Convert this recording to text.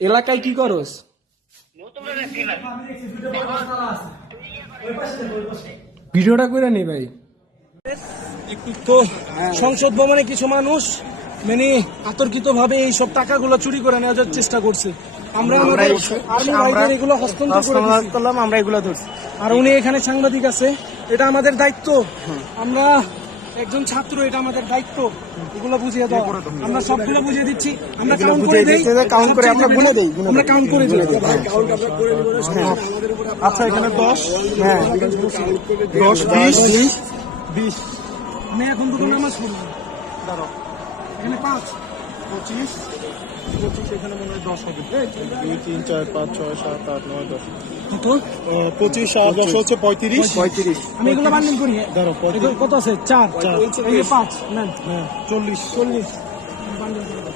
এলাকায় কি করস? ভিডিওটা করে নি ভাই। তো সংসদ ভবনে কিছু মানুষ মানে আতর্কিত ভাবে এইসব টাকাগুলো চুরি করে নেওয়ার চেষ্টা করছে। আমরা এগুলো হস্তান্তর করলাম, আমরা এগুলো ধরছি। আর উনি এখানে সাংবাদিক আছে, এটা আমাদের দায়িত্ব। আমরা একজন ছাত্র, এটা আমাদের দায়িত্ব এগুলো বুঝিয়ে দেওয়া। আমরা সবগুলো বুঝিয়ে দিচ্ছি, আমরা কাউন্ট করে দেই, কাউন্ট করে আমরা গুনে দেই, আমরা কাউন্ট করে দিই। আচ্ছা এখানে 10, হ্যাঁ 10 20 আমি এখন দুটো নামাজ পড়লাম। দাঁড়াও, এখানে 5 25 এখানে মনে হয় 10 হবে। 2 3 4 5 6 7 8 9 10 কত? 25 আর 10 হচ্ছে 35। আমি এগুলো বান্ডিল করি। দাঁড়াও, কত আছে? 4 এই 5 না, হ্যাঁ 40 বান্ডিল করে দাও।